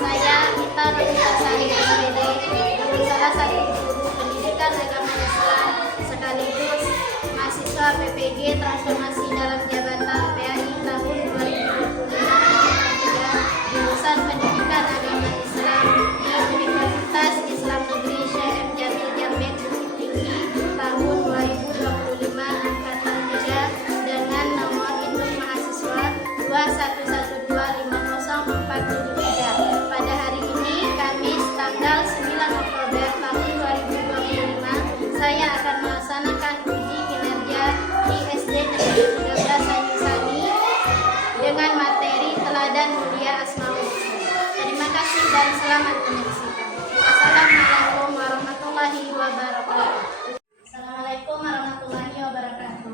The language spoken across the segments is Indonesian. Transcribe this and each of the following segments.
kita Nafisa Sari dengan salah satu guru pendidikan agama Islam sekaligus mahasiswa PPG Transformasi dalam Jabatan PAI tahun 2023 jurusan Pendidikan Agama Islam di Universitas Islam Negeri Syekh M. Jamil Jamek Bukit Tinggi tahun 2025 angkatan 3 dengan nomor induk mahasiswa 211250473. Pada hari ini Kamis tanggal 9 Oktober tahun 2025 saya akan melaksanakan uji kinerja di SD Negeri 13 Sanyusani dengan materi teladan mulia Asmaul Husna. Terima kasih dan selamat menyaksikan. Assalamualaikum warahmatullahi wabarakatuh. Assalamualaikum warahmatullahi wabarakatuh.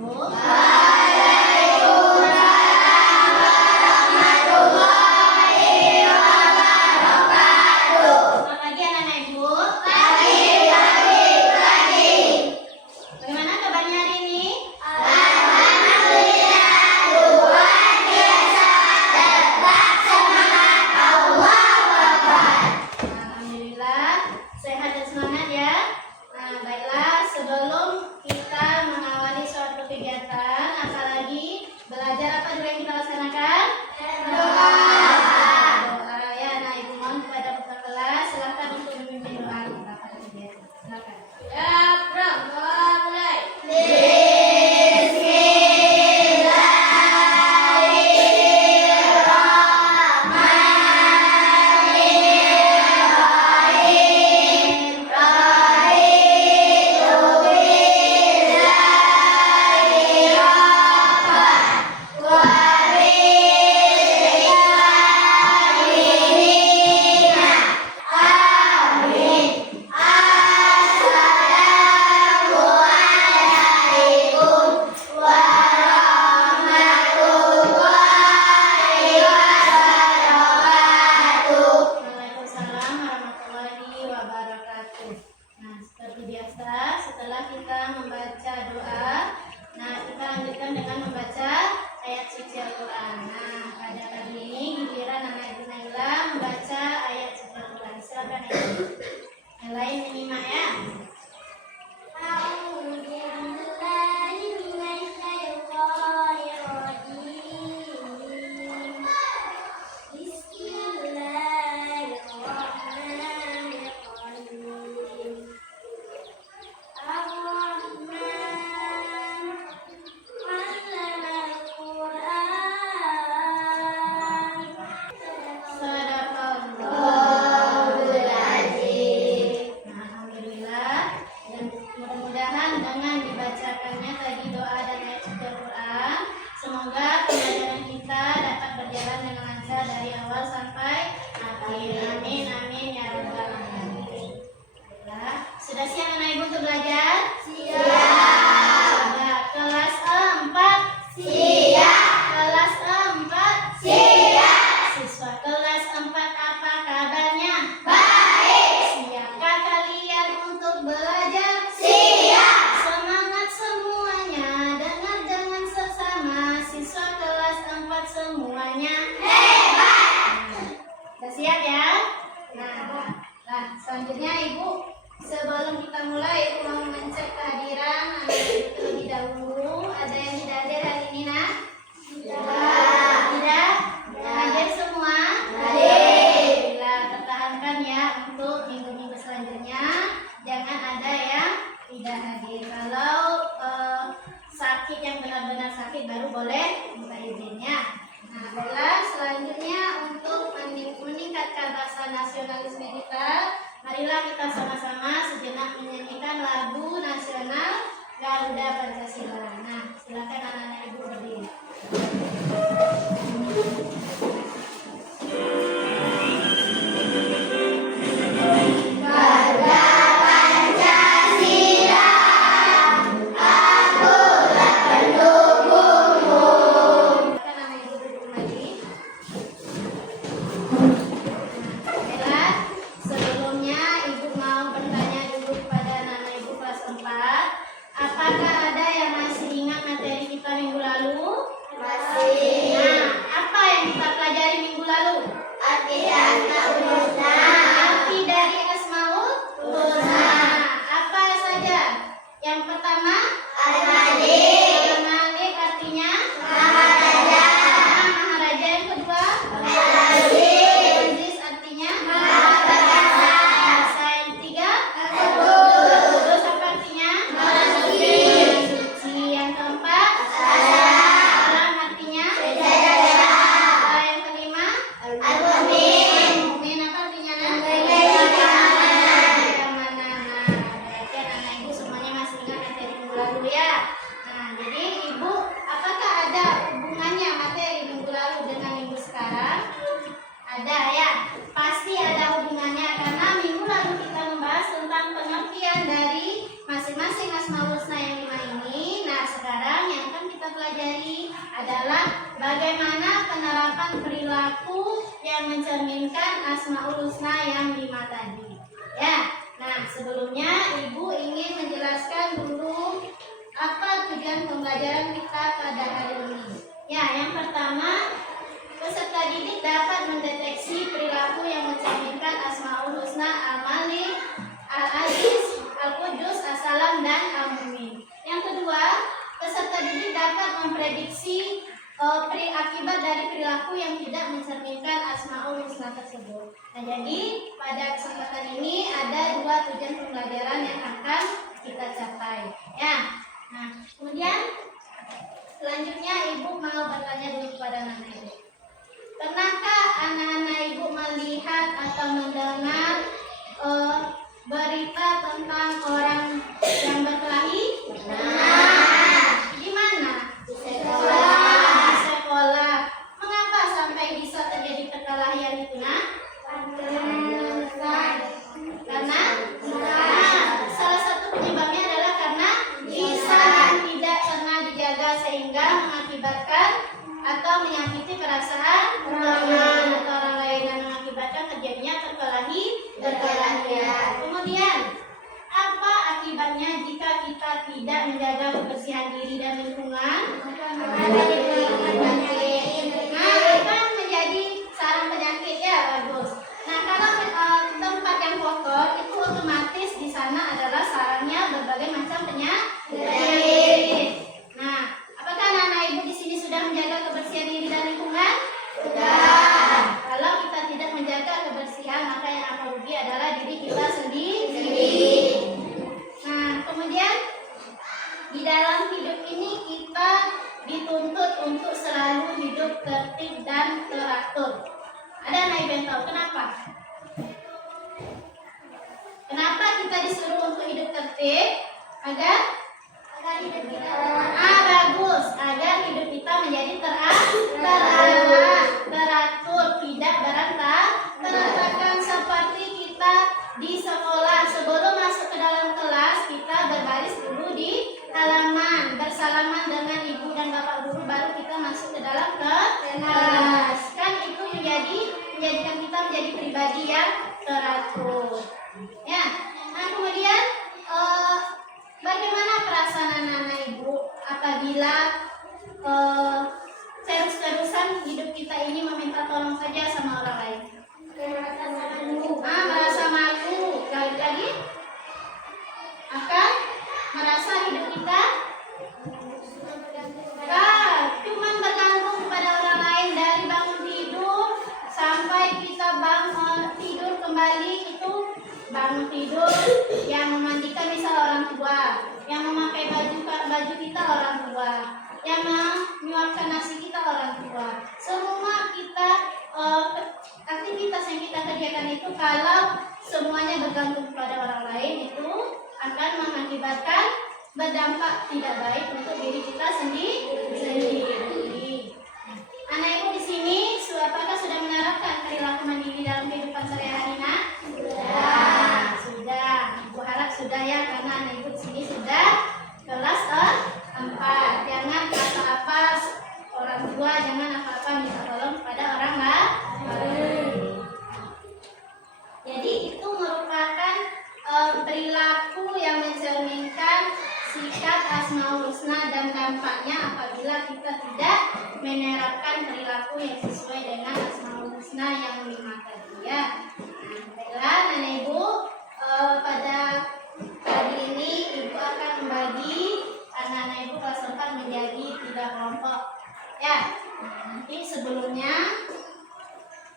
Setelah kita membaca doa, kita lanjutkan dengan membaca ayat suci Al-Quran. Pada kali ini giliran anak Ibu Naila membaca ayat suci Al-Quran. Silakan Ibu. Yang lain menyimak ya. Mudah-mudahan dengan dibacakannya tadi doa dan ayat suci Al-Quran, semoga pembelajaran kita dapat berjalan dengan lancar dari awal sampai akhir. Amin amin ya rabbal alamin. Sudah siap anak Ibu untuk belajar? Siap. Sudah. Kelas 4 siap. Kelas 4 siap. Siswa kelas 4 apa kabarnya? Baik. Siapkah kalian untuk belajar? Semuanya hebat. Sudah siap ya? Selanjutnya Ibu, sebelum kita mulai Ibu mau mengecek kehadiran anak Ibu terlebih dahulu. Ada yang tidak hadir hari ini, Nak? Tidak? Hadir semua? Hadir. Pertahankan ya untuk minggu-minggu selanjutnya. Jangan ada yang tidak hadir. Kalau sakit yang benar-benar sakit baru boleh minta izinnya. Baiklah, selanjutnya untuk meningkatkan rasa nasionalisme kita, marilah kita sama-sama sejenak menyanyikan lagu nasional Garuda Pancasila. Silakan anak-anak Ibu berdiri. Apakah ada yang masih ingat materi kita minggu lalu? Masih. mencerminkan Asmaul Husna yang 5 tadi. Ya, nah sebelumnya Ibu ingin menjelaskan dulu apa tujuan pembelajaran kita pada hari ini. Ya, yang pertama, peserta didik dapat mendeteksi perilaku yang mencerminkan Asmaul Husna Al-Malik, Al-Aziz, Al-Qudus, As-Salam, dan Al-Mumin. Yang kedua, peserta didik dapat memprediksi akibat dari perilaku yang tidak mencerminkan Asmaul Husna tersebut. Nah, jadi pada kesempatan ini ada 2 tujuan pembelajaran yang akan kita capai. Ya, nah kemudian selanjutnya Ibu mau bertanya dulu kepada anak Ibu. Pernahkah anak-anak Ibu melihat atau mendengar berita tentang orang yang berkelahi? Di mana? Di sekolah. Mengapa sampai bisa terjadi perkelahian itu, Nak? Karena salah satu penyebabnya adalah karena lisan tidak pernah dijaga sehingga mengakibatkan atau menyakiti perasaan orang lain dan mengakibatkan terjadinya perkelahian. Kemudian, apa akibatnya jika kita tidak menjaga kebersihan diri dan lingkungan? Akan menjadi sarang penyakit, ya, bagus. Nah, kalau tempat yang kotor itu otomatis di sana adalah sarangnya berbagai macam penyakit. Nah, apakah anak-anak Ibu di sini sudah menjaga kebersihan diri dan lingkungan? Sudah. Kalau kita tidak menjaga kebersihan, maka yang akan rugi adalah diri kita sendiri. Nah, kemudian di dalam hidup ini kita dituntut untuk selalu hidup tertib dan teratur. Ada anak Ibu yang tahu kenapa? Kenapa kita disuruh untuk hidup tertib? Agar hidup kita bagus, agar hidup kita menjadi terarah, teratur, tidak berantakan. Seperti kita di sekolah, sebelum masuk ke dalam kelas kita berbaris dulu di halaman, bersalaman dengan ibu dan bapak guru, baru kita masuk ke dalam kelas. Kan itu menjadikan kita menjadi pribadi yang teratur. Ya, nah kemudian bagaimana perasaan anak-anak Ibu apabila terus-terusan hidup kita ini meminta tolong saja sama orang lain? Merasa malu. Lagi akan merasa hidup kita cuma bergantung kepada orang lain, dari bangun tidur sampai kita tidur kembali. Itu bangun tidur, yang memandikan misal orang tua, yang memakai baju kita orang tua, yang menyuapkan nasi kita orang tua. Semua kita aktivitas yang kita kerjakan itu kalau semuanya bergantung kepada orang lain, itu akan mengakibatkan berdampak tidak baik untuk diri kita sendiri. Anak Ibu di sini apakah sudah menerapkan perilaku mandiri dalam kehidupan sehari-hari, Nak? Sudah. Ibu harap sudah, ya, karena anak Ibu di sini sudah kelas 4. Jangan apa-apa orang tua, jangan apa-apa minta tolong kepada orang lain. Jadi itu merupakan perilaku yang mencerminkan sikap Asmaul Husna dan dampaknya apabila kita tidak menerapkan perilaku yang sesuai dengan Asmaul Husna yang 5 tadi, ya. Nah, baiklah anak Ibu, pada hari ini Ibu akan membagi anak-anak Ibu kelas 4 menjadi 3 kelompok, ya. Nanti sebelumnya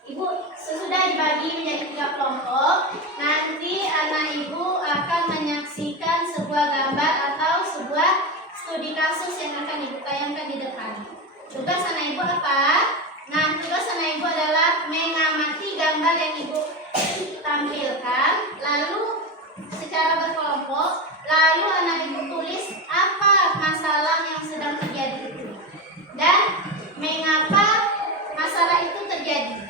Ibu sesudah dibagi menjadi 3 kelompok, nanti anak Ibu akan menyaksikan sebuah gambar atau sebuah studi kasus yang akan Ibu tayangkan di depan. Tugas anak Ibu apa? Nah, tugas anak Ibu adalah mengamati gambar yang Ibu tampilkan, lalu secara berkelompok, lalu anak Ibu tulis apa masalah yang sedang terjadi itu dan mengapa masalah itu terjadi.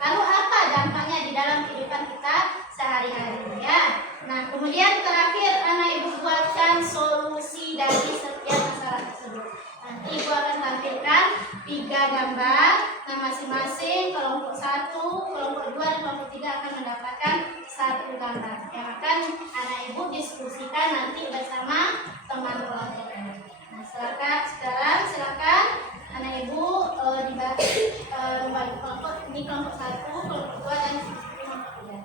Lalu apa dampaknya di dalam kehidupan kita sehari-hari, ya. Nah, kemudian terakhir anak Ibu buatkan solusi dari setiap masalah tersebut. Nanti Ibu akan tampilkan 3 gambar. Nah, masing-masing kelompok 1, kelompok 2, dan kelompok 3 akan mendapatkan satu gambar yang akan anak ibu diskusikan nanti bersama teman kelompoknya. Nah, silakan anak ibu membagi kelompok. Ini kelompok 1, kelompok 2, dan kelompok 3.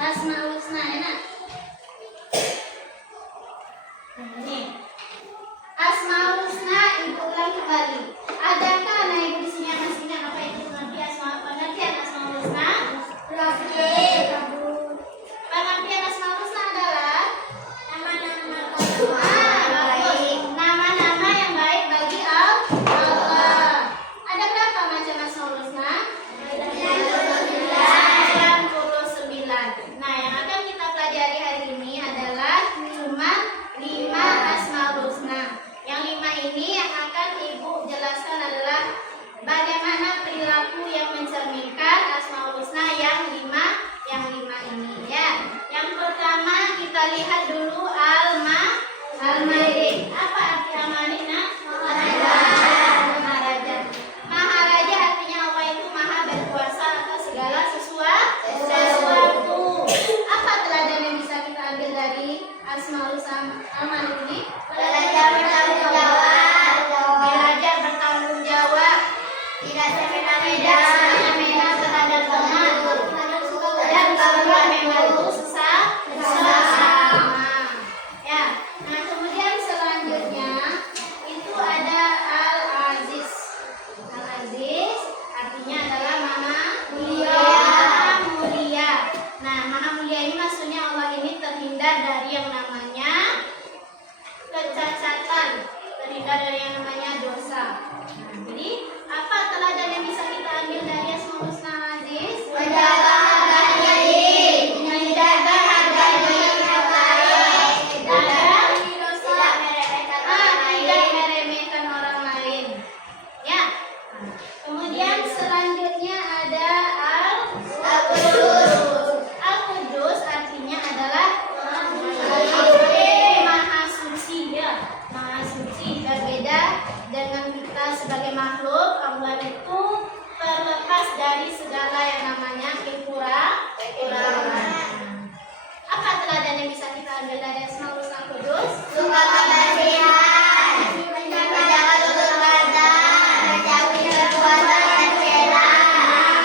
Asmaul Husna, enak. Ini Asmaul Husna, ibu ulang kembali. Adakah anak ibu di sini yang masih ingat apa itu pengertian Asmaul Husna? Pengertian Asmaul Husna adalah nama-nama yang baik bagi Allah. Ada berapa macam Asmaul Husna? 99. Nah, yang akan kita pelajari hari ini adalah cuma 5 Asmaul Husna. Yang 5 ini yang akan ibu jelaskan adalah bagaimana perilaku yang mencerminkan Asmaul Husna yang 5 ini ya. Yang pertama kita lihat dulu Al-Malik. Apa arti Al-Malik, Nak? Maharaja. Maharaja artinya Allah itu maha berkuasa atas segala sesuatu. Apa teladan yang bisa kita ambil dari Asmaul Husna Al-Malik ini? Belajar bertanggung jawab. Tidak semena-mena terhadap teman dan selalu membantu sesama. Ya. Nah, kemudian selanjutnya itu ada Al-Aziz. Al-Aziz artinya adalah maha mulia. Nah, maha mulia ini maksudnya Allah ini terhindar dari yang namanya kecacatan, terhindar dari yang namanya dosa. Nah, jadi apa teladan yang bisa kita ambil dari Asmaul Husna Al-Aziz? Menjaga harga diri yang baik, tidak meremehkan orang lain. Ya. Kemudian selanjutnya ada Al-Qudus. Al-Qudus artinya adalah maha suci ya. Maha suci, berbeda dengan kita sebagai makhluk. Allah itu terlepas dari segala yang namanya kekurangan. Apa teladan yang bisa kita ambil dari Asmaul Husna Al-Qudus? Suka kebersihan, menjaga tutur kata, menjauhi perbuatan tercela.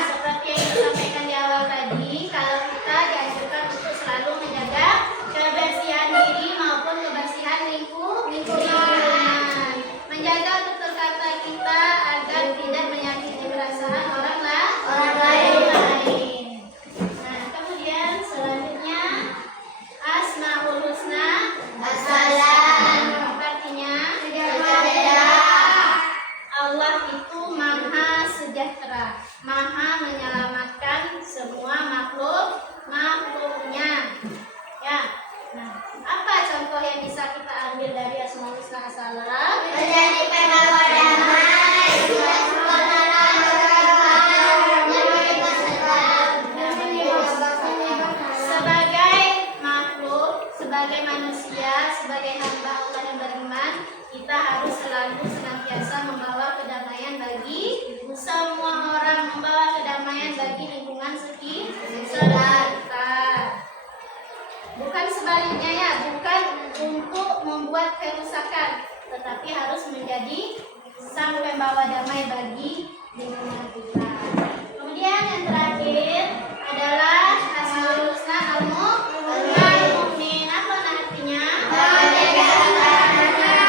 Seperti yang disampaikan di awal tadi, kalau kita dianjurkan untuk selalu menjaga kebersihan diri maupun kebersihan lingkungan. Menjaga tutur kata kita agar tidak menyakiti perasaan orang lain. Nah, kemudian selanjutnya Asmaul Husna As-Salam. Artinya Allah itu maha sejahtera, maha menyelamatkan semua makhluknya. Ya. Nah, apa contoh yang bisa kita ambil dari Asmaul Husna As-Salam? Menjadi pengawal damai, sebagai makhluk, sebagai manusia, sebagai hamba Allah yang beriman, kita harus selalu senantiasa membawa kedamaian bagi semua orang, membawa kedamaian bagi lingkungan sekitar kita. Bukan sebaliknya ya, bukan untuk membuat kerusakan, tetapi harus menjadi sampai pembawa damai bagi lingkungan kita. Kemudian yang terakhir adalah Asmaul Husna Al-Mu'min. Apa artinya?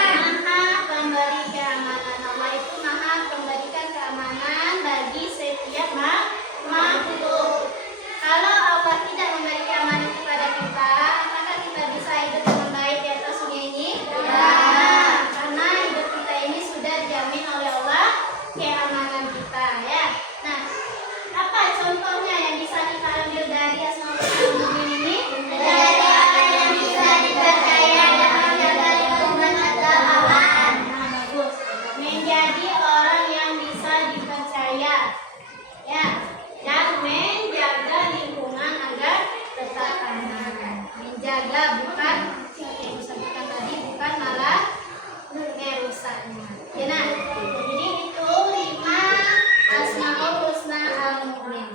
Maha pemberi keamanan. Allah itu maha memberikan keamanan bagi setiap makhluk. Kalau Allah tidak memberi keamanan kepada kita, apakah kita bisa hidup dengan baik di atas dunia ini? Ya. Karena hidup kita ini sudah dijamin oleh Allah keamanan kita, ya. Nah, apa contohnya yang bisa kita ambil dari Asmaul Husna ini? Dari apa yang bisa dipercaya dan menjaga lingkungan atau aman. Nah, bagus. Menjadi orang yang bisa dipercaya, ya, dan menjaga lingkungan agar tetap aman. Menjaga bukan yang disebutkan tadi, bukan malah merusaknya. Ya, nah, jadi itu 5 Asmaul Husna Al-Mu'min.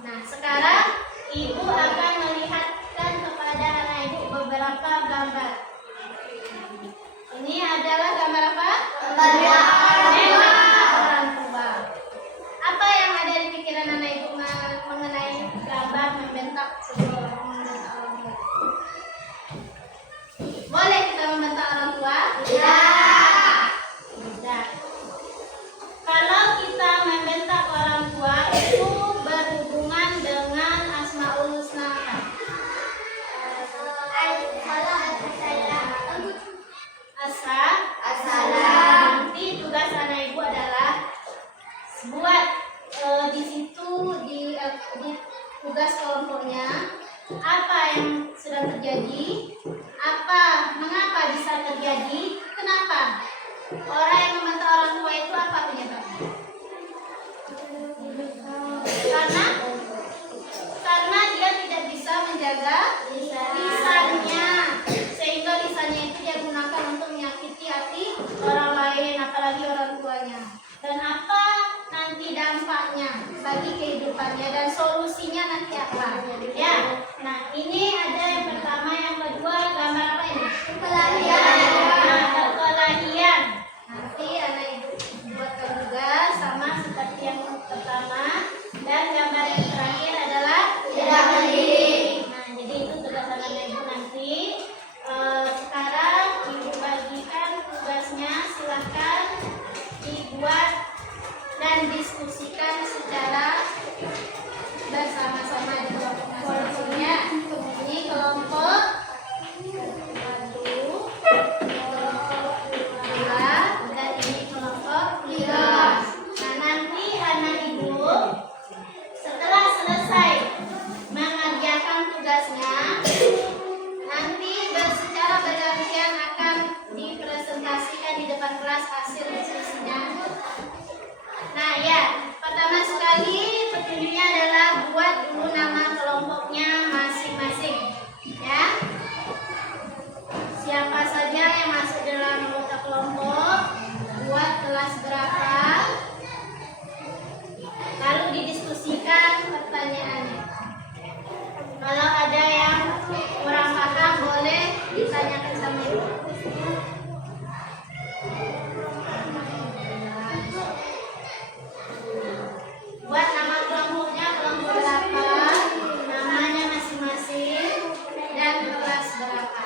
Nah, sekarang ibu akan melihatkan kepada anak ibu beberapa gambar. Ini adalah gambar apa? Gambar orang tua. Apa yang ada di pikiran anak ibu mengenai gambar membentak sebuah membentak orang tua? Boleh kita membentak orang tua? Tidak. Kalau kita membentak orang tua itu berhubungan dengan Asmaul Husna. Nanti tugas anak ibu adalah buat di situ di tugas kelompoknya apa yang sedang terjadi, mengapa bisa terjadi, kenapa orang yang membentak orang tua itu apa penyebabnya? Karena dia tidak bisa menjaga lisannya, sehingga lisannya itu dia gunakan untuk menyakiti hati orang lain, apalagi orang tuanya. Dan apa nanti dampaknya bagi kehidupannya dan solusinya nanti apa? Ya, nah ini ada yang pertama, yang kedua gambar apa ini? Perkelahian. Nanti anak ibu buatkan juga sama seperti yang pertama. Dan gambar yang terakhir adalah tidak berdiri. Nah, jadi itu tugas anak ibu nanti. Sekarang ibu bagikan tugasnya, silahkan dibuat dan diskusikan secara bersama-sama di kelompok masing-masingnya. Ini kelompok 1, kelompok 2, dan ini kelompok 3. Nah, nanti anak ibu setelah selesai mengerjakan tugasnya, nanti secara bergantian akan dipresentasikan di depan kelas hasil diskusinya. Nah, ya, pertama sekali petunjuknya adalah buat dulu nama kelompoknya masing-masing, ya. Siapa saja yang masuk dalam anggota kelompok, buat kelas berapa, lalu didiskusikan pertanyaannya. Kalau ada yang kurang paham, boleh ditanyakan sama ibu. Buat nama kelompoknya, kelompok berapa, namanya masing-masing, dan kelas berapa.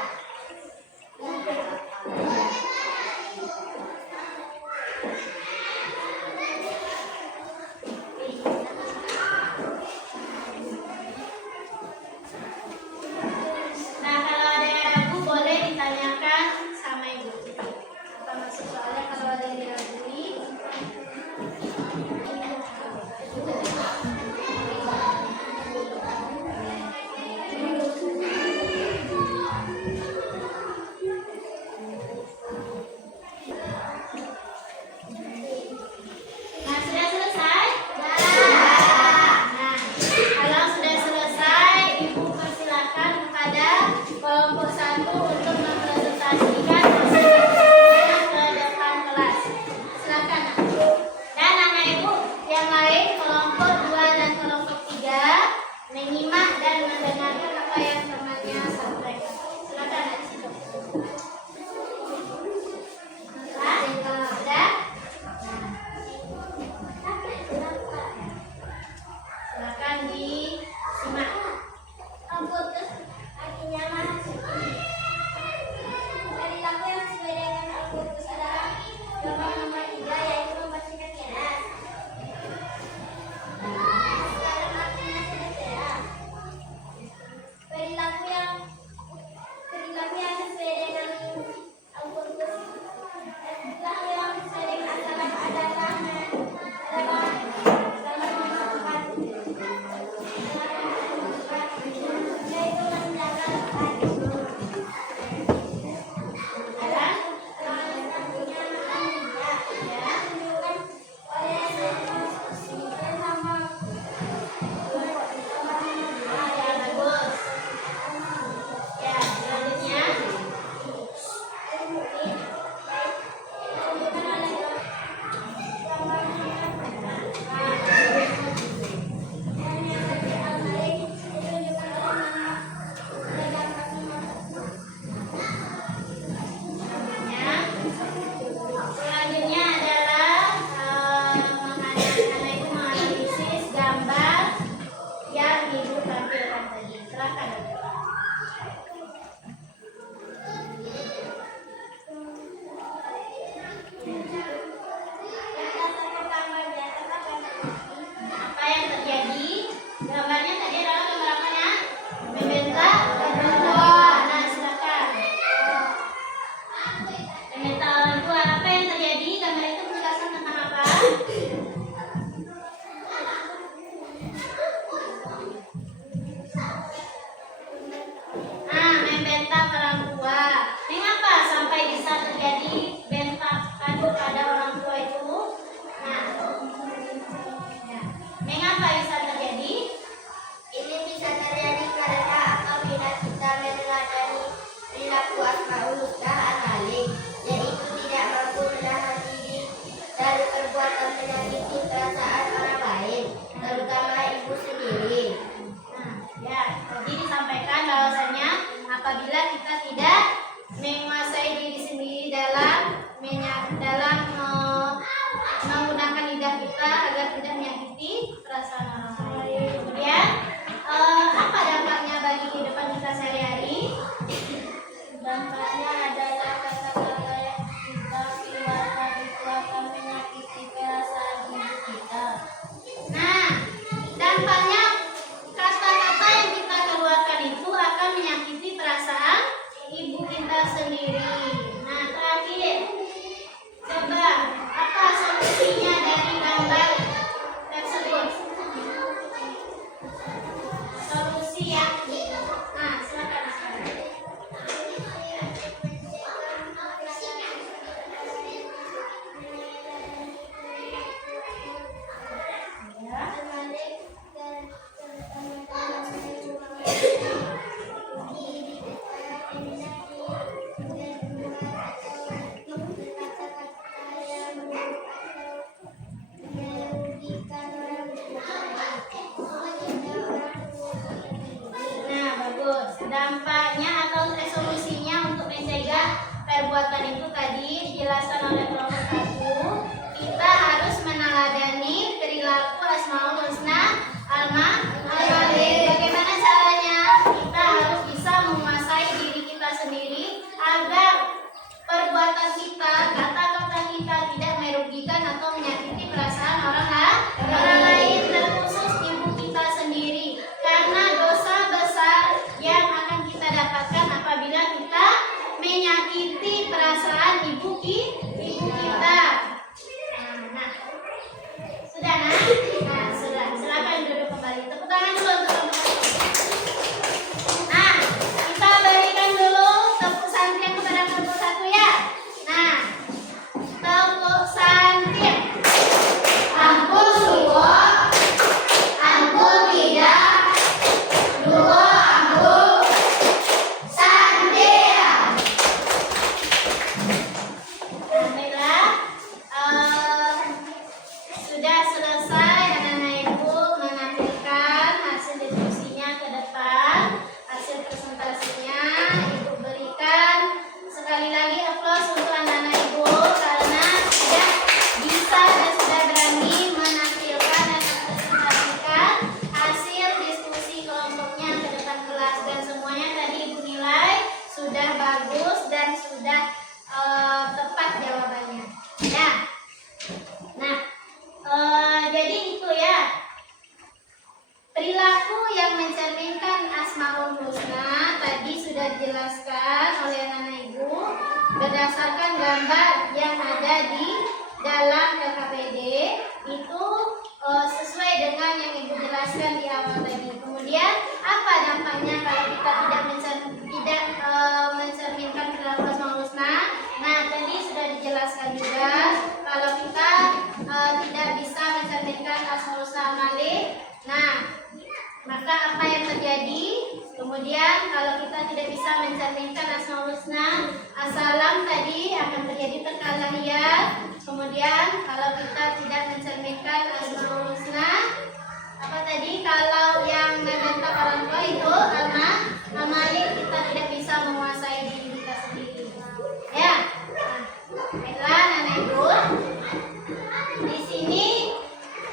ya. Nah, silakan. Nah, bagus. Dampaknya atau resolusinya untuk mencegah perbuatan itu tadi dijelaskan oleh kelompok 1. Kita harus meneladani perilaku Asmaul Husna Al-Malik. Bagaimana caranya? Kita harus bisa menguasai diri kita sendiri agar perbuatan kita, kata-kata kita tidak merugikan atau menyakiti perasaan orang lain, terkhusus ibu kita sendiri. Karena dosa besar yang akan kita dapatkan apabila kita menyakiti perasaan ibu kita. Nah, sudah nah? Nah, sudah. Silakan duduk kembali. Tepuk tangan dulu untuk kelompok 1. Nah, kita berikan dulu tepuk santian kepada kelompok 1 ya. Nah, tepuk santian. Ampun syukur, ampun tidak, dua ampun, santian. Alhamdulillah, sudah selesai anak-anak ibu menampilkan hasil diskusinya ke depan, hasil presentasinya ibu berikan. Sekali lagi aplaus untuk anak-anak ibu karena sudah bisa dan sudah berani menampilkan dan mempresentasikan hasil diskusi kelompoknya ke depan kelas, dan semuanya tadi ibu nilai sudah bagus dan sudah tepat jawabannya. Ya. Nah, jadi itu ya. Perilaku yang mencerminkan Asmaul Husna tadi sudah dijelaskan oleh anak-anak ibu berdasarkan gambar yang ada di dalam LKPD itu sesuai dengan yang ibu jelaskan di awal tadi. Kemudian apa dampaknya kalau kita tidak mencerminkan perilaku Asmaul Husna? Nah, tadi sudah dijelaskan juga kalau kita tidak bisa mencerminkan Asmaul Husna Al-Malik. Nah, maka apa yang terjadi? Kemudian kalau kita tidak bisa mencerminkan Asmaul Husna As-Salam tadi akan terjadi perkelahian. Kemudian kalau kita tidak mencerminkan Asmaul Husna apa tadi? Kalau yang membentak orang tua itu Al-Malik, kita tidak bisa menguasai diri kita sendiri. Ya. Nah, baiklah anak ibu. Di sini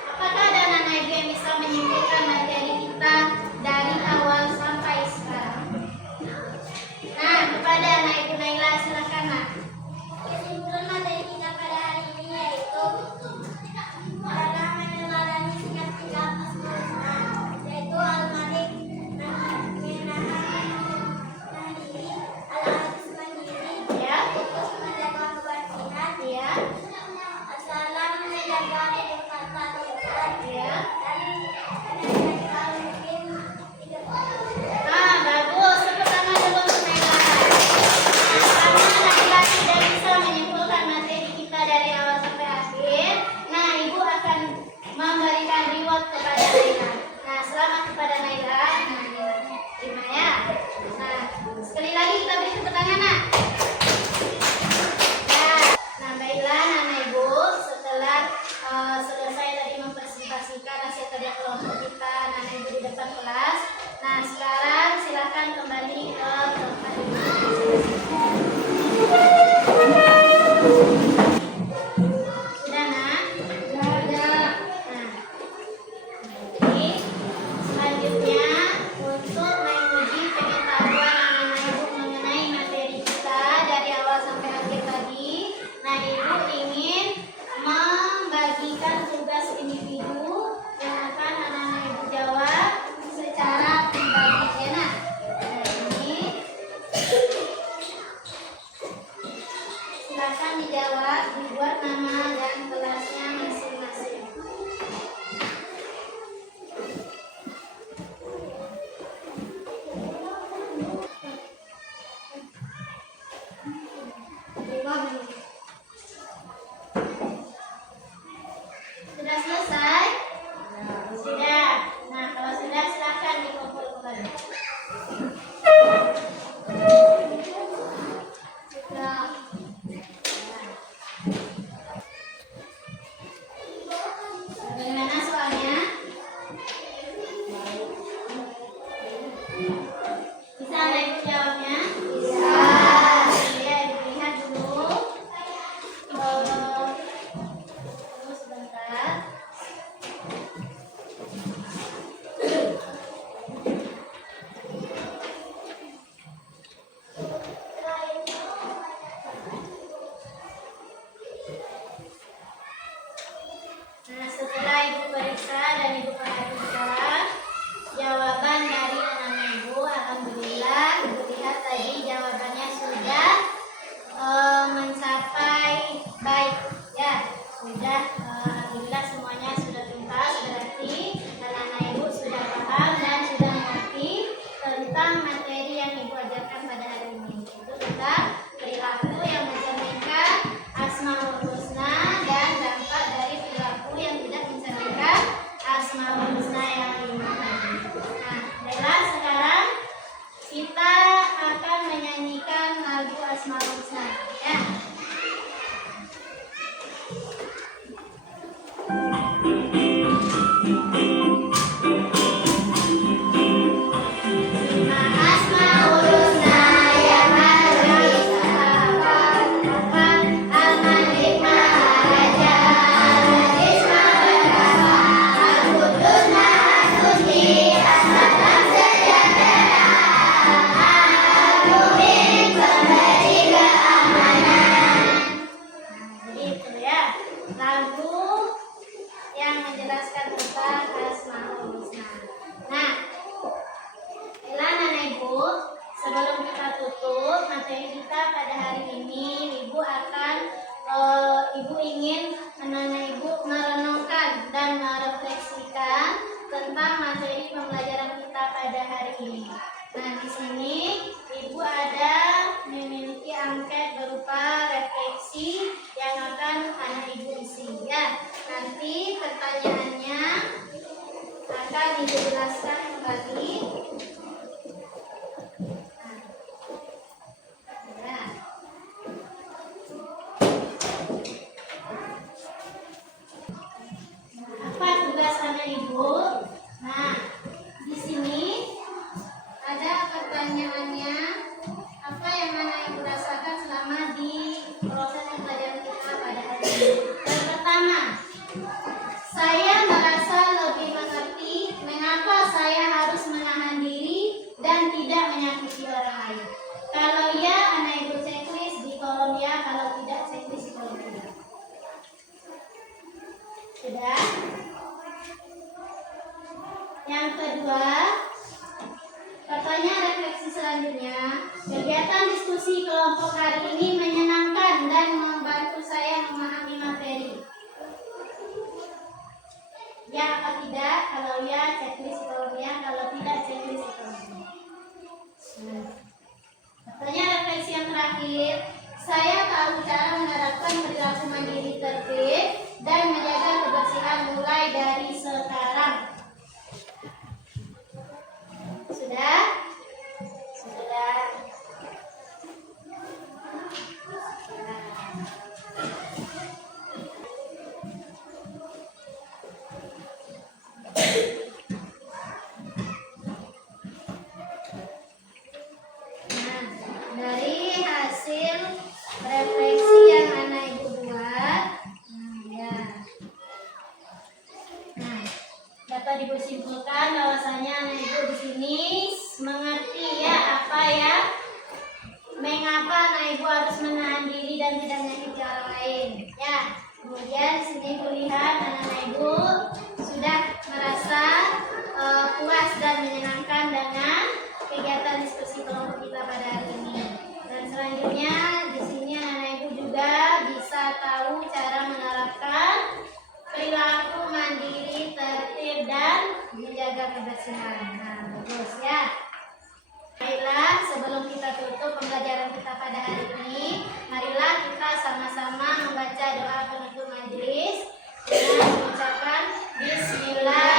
apakah ada anak ibu yang bisa menyimpulkan materi kita dari awal sampai sekarang? Nah, kepada anak ibu Naila silakan, Nak. Kesimpulan materi kita pada hari ini yaitu adalah meneladani sikap-sikap Asmaul Husna, yaitu Al-Malik, menahan diri, Al-Aziz mandiri, Ya. fokus menjaga kebersihan, Ya. As-Salam menjaga kedekatan Tuhan, Ya. dan menjaga mungkin hidup. Ah, bagus. Tepuk tangan dulu untuk Naila. Karena Naila tidak bisa menyimpulkan materi kita dari awal sampai akhir, nah ibu akan memberikan reward kepada Naila. Nah, selamat kepada Naila. Nah, terima ya. Nah, sekali lagi kita beri tepuk tangan, Nak. Ya. Nah, baiklah anak ibu, setelah selesai tadi mempresentasikan hasil kerja kelompok kita anak ibu di depan kelas. Nah, sekarang silakan kembali ke tempat duduk. Sudah, Nak? Sudah. Nah, jadi selanjutnya untuk menguji pengetahuan anak ibu mengenai materi kita dari awal sampai akhir tadi. Nah, ibu ingin membagikan tugas individu yang akan anak-anak ibu jawab secara Asmaul Husna. Ya. Asmaul Husna ya Malik Al-Malik Maharaja Al-Aziz Maharaja Al-Qudus Mahasuci As-Salam Sejahtera Al-Mu'min pemberi keamanan. Jadi itu ya lagu yang menjelaskan tentang Asmaul Husna. Nah, Anak Ibu, sebelum kita tutup materi kita pada hari ini, Ibu ingin anak Ibu merenungkan dan merefleksikan tentang materi pembelajaran kita pada hari ini. Nah, di sini Ibu ada memiliki angket berupa refleksi yang akan anak Ibu isi. Ya, nanti pertanyaannya akan Ibu jelaskan kembali. Apa tugas anak Ibu? Nah, di sini ada pertanyaannya. Apa yang anak Ibu rasakan selama di proses pembelajaran kita pada hari ini? Yang pertama, saya merasa lebih mengerti mengapa saya harus menahan diri dan tidak menyakiti orang lain. Kalau ya, anak Ibu checklist di kolom ya. Kalau tidak, checklist di kolom tidak. Sudah? Yang kedua, pertanyaan refleksi selanjutnya. Kegiatan diskusi kelompok hari ini menyenangkan dan membantu saya memahami materi. Ya apa tidak? Kalau ya, checklist di kolom ya. Kalau tidak, checklist di kolom ya. Pertanyaan refleksi yang terakhir. Saya tahu cara menerapkan perilaku mandiri tertib dan menjaga kebersihan mulai dari sekarang. Sudah? Sudah. Nah, dari hasil refleksi yang anak Ibu buat, ya. Nah, dapat Ibu simpulkan bahwasanya anak Ibu di sini mengerti ya apa ya, mengapa anak Ibu harus menahan diri dan tidak menyakiti orang lain. Ya, kemudian di sini Ibu lihat anak Ibu sudah merasa puas dan menyenangkan dengan kegiatan diskusi kelompok kita pada hari ini. Dan selanjutnya di sini anak Ibu juga bisa tahu cara menerapkan perilaku mandiri, tertib dan menjaga kebersihan. Nah, bagus ya. Baiklah, sebelum kita tutup pembelajaran kita pada hari ini, marilah kita sama-sama membaca doa penutup majelis dengan mengucapkan Bismillah.